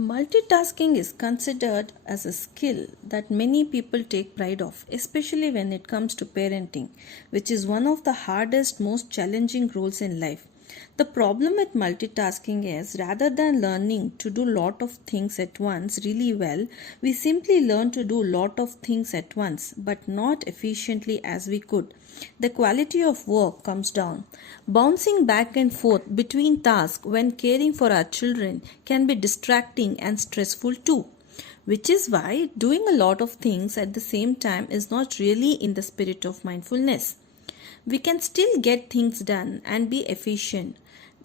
Multitasking is considered as a skill that many people take pride of, especially when it comes to parenting, which is one of the hardest, most challenging roles in life. The problem with multitasking is rather than learning to do lot of things at once really well, we simply learn to do lot of things at once but not efficiently as we could. The quality of work comes down. Bouncing back and forth between tasks when caring for our children can be distracting and stressful too. Which is why doing a lot of things at the same time is not really in the spirit of mindfulness. We can still get things done and be efficient.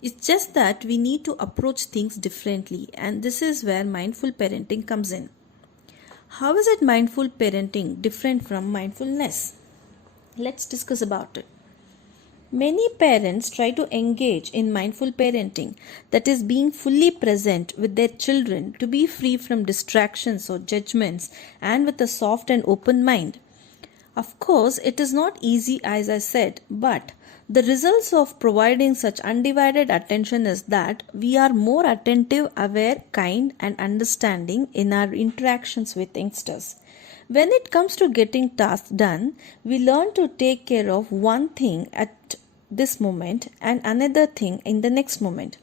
It's just that we need to approach things differently, and this is where mindful parenting comes in. How is it mindful parenting different from mindfulness? Let's discuss about it. Many parents try to engage in mindful parenting, that is, being fully present with their children to be free from distractions or judgments and with a soft and open mind. Of course, it is not easy as I said, but the results of providing such undivided attention is that we are more attentive, aware, kind, and understanding in our interactions with youngsters. When it comes to getting tasks done, we learn to take care of one thing at this moment and another thing in the next moment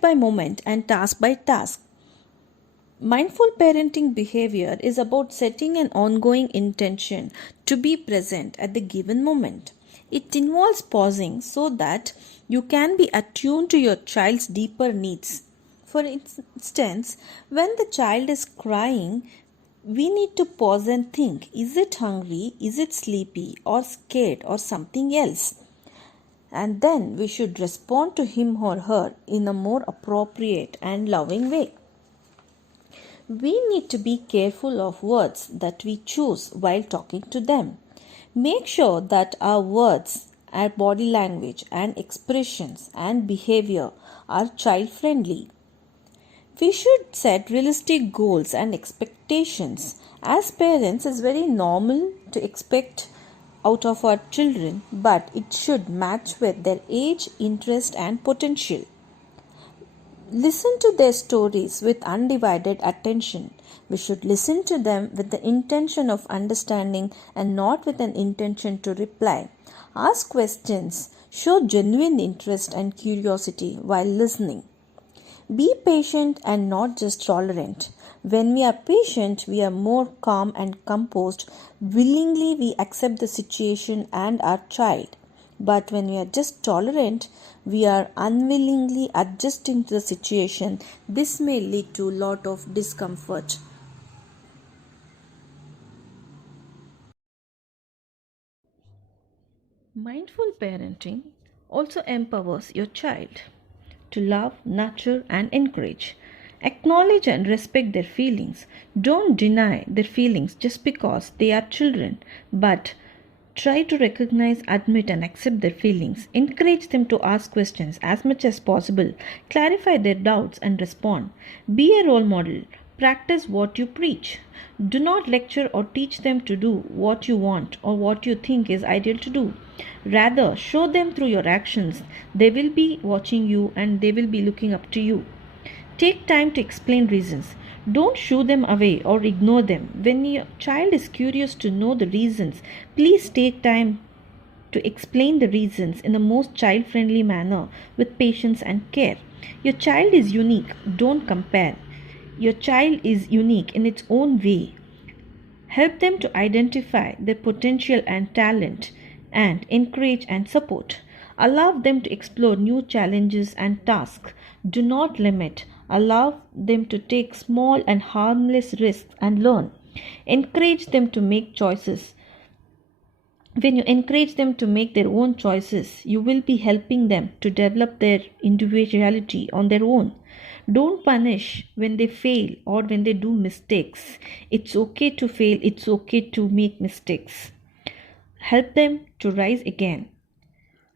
by moment, and task by task. Mindful parenting behavior is about setting an ongoing intention to be present at the given moment. It involves pausing so that you can be attuned to your child's deeper needs. For instance, when the child is crying, we need to pause and think, is it hungry, is it sleepy, or scared, or something else? And then we should respond to him or her in a more appropriate and loving way. We need to be careful of words that we choose while talking to them. Make sure that our words, our body language and expressions and behavior are child friendly. We should set realistic goals and expectations. As parents, it's very normal to expect out of our children, but it should match with their age, interest and potential. Listen to their stories with undivided attention. We should listen to them with the intention of understanding and not with an intention to reply. Ask questions. Show genuine interest and curiosity while listening. Be patient and not just tolerant. When we are patient, we are more calm and composed. Willingly, we accept the situation and our child. But when we are just tolerant, we are unwillingly adjusting to the situation. This may lead to a lot of discomfort. Mindful parenting also empowers your child to love, nurture, and encourage. Acknowledge and respect their feelings. Don't deny their feelings just because they are children, but try to recognize, admit, and accept their feelings. Encourage them to ask questions as much as possible. Clarify their doubts and respond. Be a role model. Practice what you preach. Do not lecture or teach them to do what you want or what you think is ideal to do. Rather, show them through your actions. They will be watching you and they will be looking up to you. Take time to explain reasons. Don't shoo them away or ignore them. When your child is curious to know the reasons, please take time to explain the reasons in the most child-friendly manner with patience and care. Your child is unique. Don't compare. Your child is unique in its own way. Help them to identify their potential and talent and encourage and support. Allow them to explore new challenges and tasks. Do not limit. Allow them to take small and harmless risks and learn. Encourage them to make choices. When you encourage them to make their own choices, you will be helping them to develop their individuality on their own. Don't punish when they fail or when they do mistakes. It's okay to fail, it's okay to make mistakes. Help them to rise again.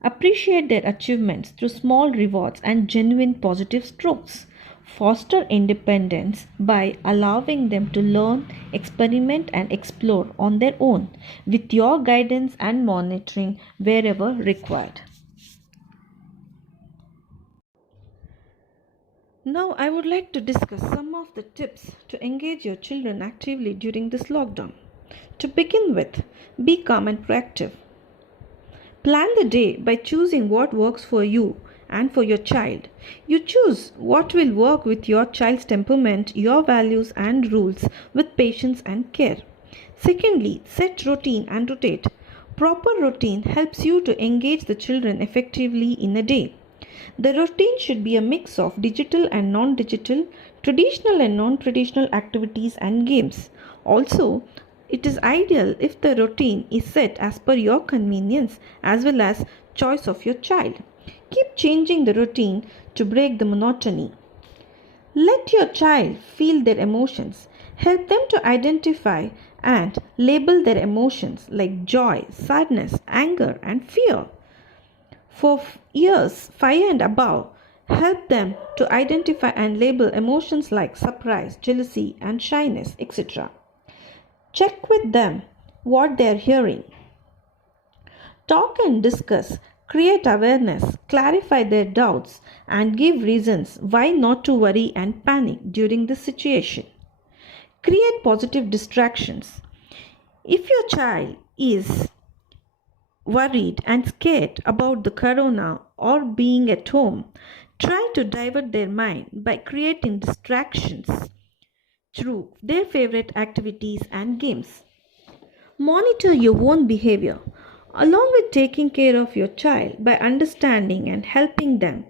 Appreciate their achievements through small rewards and genuine positive strokes. Foster independence by allowing them to learn, experiment, and explore on their own with your guidance and monitoring wherever required. Now, I would like to discuss some of the tips to engage your children actively during this lockdown. To begin with, be calm and proactive. Plan the day by choosing what works for you and for your child. You choose what will work with your child's temperament, your values, and rules with patience and care. Secondly, set routine and rotate. Proper routine helps you to engage the children effectively in a day. The routine should be a mix of digital and non digital, traditional and non traditional activities and games. Also, it is ideal if the routine is set as per your convenience as well as choice of your child. Keep changing the routine to break the monotony. Let your child feel their emotions. Help them to identify and label their emotions like joy, sadness, anger, and fear. For years 5 and above, help them to identify and label emotions like surprise, jealousy, and shyness, etc. Check with them what they are hearing. Talk and discuss, create awareness, clarify their doubts, and give reasons why not to worry and panic during this situation. Create positive distractions. If your child is worried and scared about the corona or being at home, try to divert their mind by creating distractions through their favorite activities and games. Monitor your own behavior along with taking care of your child by understanding and helping them.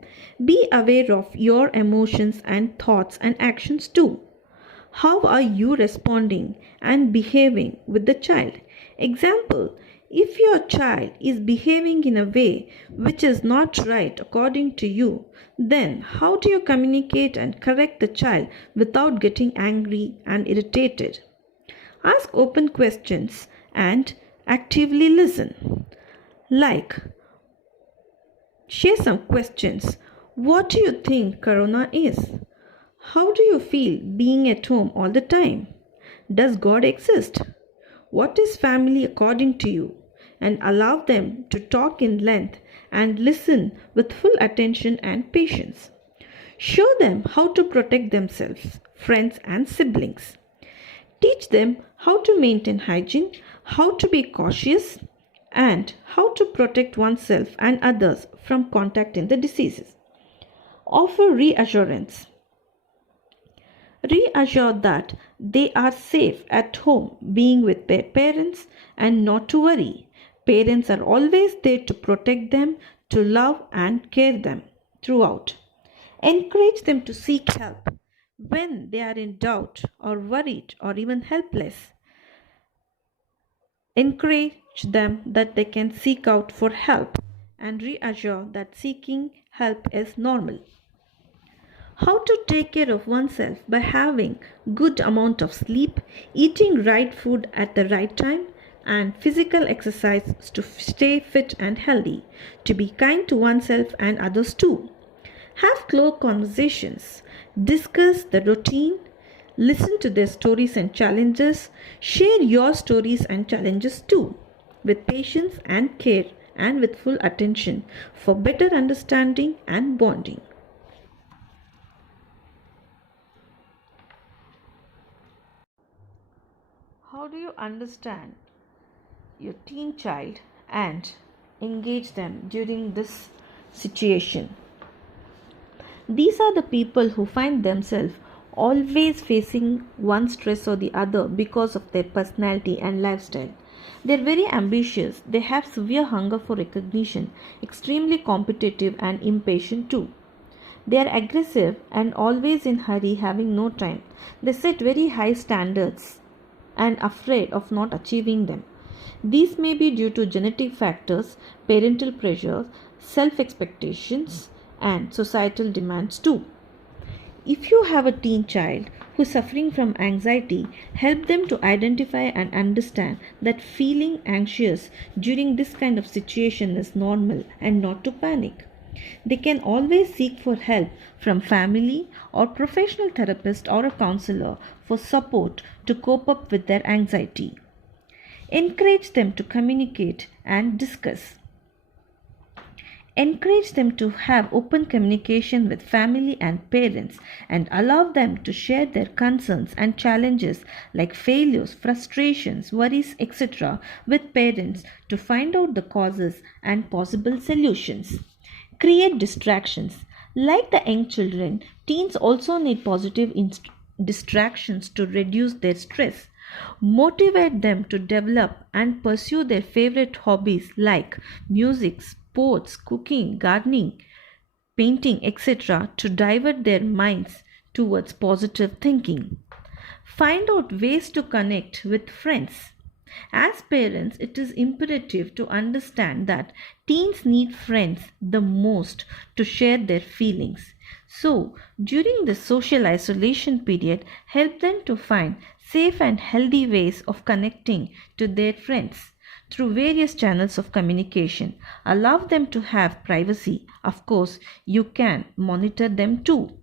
Be aware of your emotions and thoughts and actions too. How are you responding and behaving with the child? Example, if your child is behaving in a way which is not right according to you, then how do you communicate and correct the child without getting angry and irritated? Ask open questions and actively listen. Like, share some questions. What do you think corona is? How do you feel being at home all the time? Does God exist? What is family according to you? And allow them to talk in length and listen with full attention and patience. Show them how to protect themselves, friends, and siblings. Teach them how to maintain hygiene, how to be cautious, and how to protect oneself and others from contacting the diseases. Offer reassurance. Reassure that they are safe at home being with their parents and not to worry. Parents are always there to protect them, to love and care them throughout. Encourage them to seek help when they are in doubt or worried or even helpless. Encourage them that they can seek out for help and reassure that seeking help is normal. How to take care of oneself by having good amount of sleep, eating right food at the right time, and physical exercise to stay fit and healthy, to be kind to oneself and others too. Have close conversations, discuss the routine, listen to their stories and challenges, share your stories and challenges too, with patience and care and with full attention for better understanding and bonding. How do you understand your teen child and engage them during this situation? These are the people who find themselves always facing one stress or the other because of their personality and lifestyle. They are very ambitious, they have severe hunger for recognition, extremely competitive and impatient too. They are aggressive and always in hurry, having no time. They set very high standards and afraid of not achieving them. These may be due to genetic factors, parental pressures, self expectations, and societal demands too. If you have a teen child who is suffering from anxiety, help them to identify and understand that feeling anxious during this kind of situation is normal and not to panic. They can always seek for help from family or professional therapist or a counselor for support to cope up with their anxiety. Encourage them to communicate and discuss. Encourage them to have open communication with family and parents and allow them to share their concerns and challenges like failures, frustrations, worries, etc. with parents to find out the causes and possible solutions. Create distractions. Like the young children, teens also need positive distractions to reduce their stress. Motivate them to develop and pursue their favorite hobbies like music, sports, cooking, gardening, painting, etc., to divert their minds towards positive thinking. Find out ways to connect with friends. As parents, it is imperative to understand that teens need friends the most to share their feelings. So, during the social isolation period, help them to find safe and healthy ways of connecting to their friends through various channels of communication. Allow them to have privacy. Of course, you can monitor them too.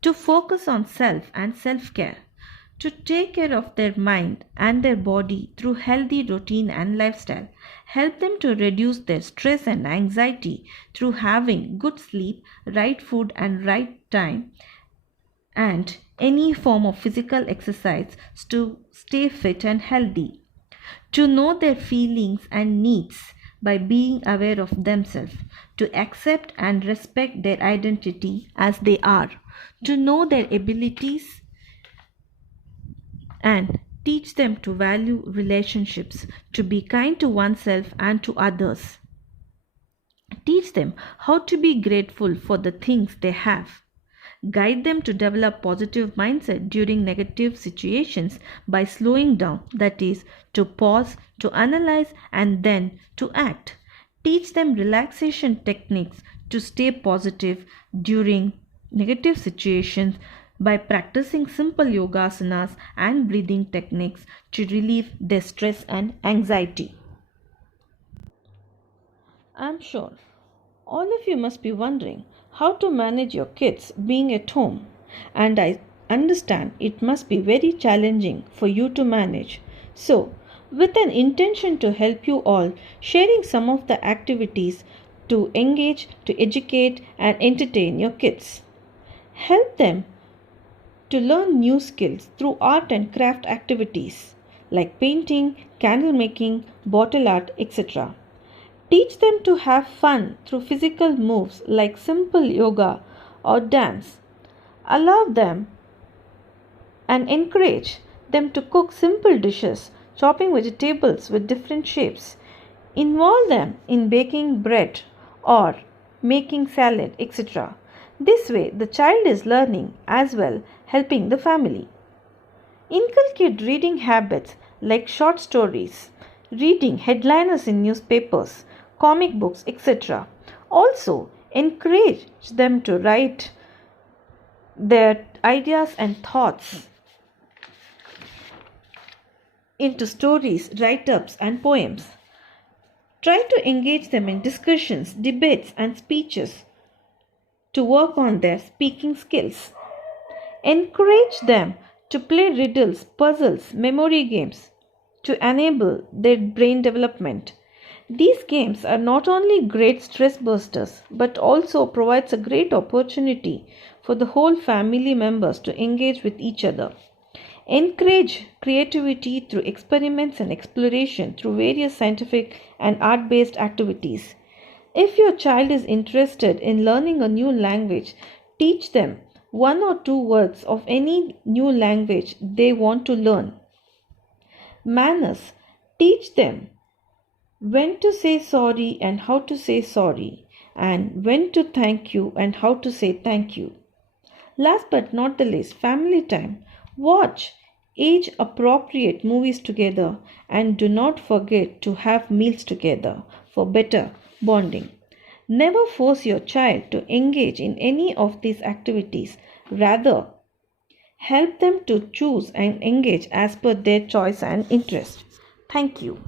To focus on self and self care, to take care of their mind and their body through healthy routine and lifestyle. Help them to reduce their stress and anxiety through having good sleep, right food and right time, and any form of physical exercise to stay fit and healthy. To know their feelings and needs by being aware of themselves, to accept and respect their identity as they are, to know their abilities and teach them to value relationships, to be kind to oneself and to others. Teach them how to be grateful for the things they have. Guide them to develop positive mindset during negative situations by slowing down, that is, to pause, to analyze, and then to act. Teach them relaxation techniques to stay positive during negative situations by practicing simple yogasanas and breathing techniques to relieve their stress and anxiety. I'm sure all of you must be wondering how to manage your kids being at home, and I understand it must be very challenging for you to manage. So, with an intention to help you all, sharing some of the activities to engage, to educate, and entertain your kids. Help them to learn new skills through art and craft activities like painting, candle making, bottle art, etc. Teach them to have fun through physical moves like simple yoga or dance. Allow them and encourage them to cook simple dishes, chopping vegetables with different shapes. Involve them in baking bread or making salad, etc. This way, the child is learning as well, helping the family. Inculcate reading habits like short stories, reading headliners in newspapers, comic books, etc. Also, encourage them to write their ideas and thoughts into stories, write ups, and poems. Try to engage them in discussions, debates, and speeches to work on their speaking skills. Encourage them to play riddles, puzzles, memory games to enable their brain development. These games are not only great stress busters but also provides a great opportunity for the whole family members to engage with each other. Encourage creativity through experiments and exploration through various scientific and art-based activities. If your child is interested in learning a new language, teach them one or two words of any new language they want to learn. Manners. Teach them when to say sorry and how to say sorry, and when to thank you and how to say thank you. Last but not the least, family time. Watch age appropriate movies together and do not forget to have meals together for better bonding. Never force your child to engage in any of these activities. Rather, help them to choose and engage as per their choice and interest. Thank you.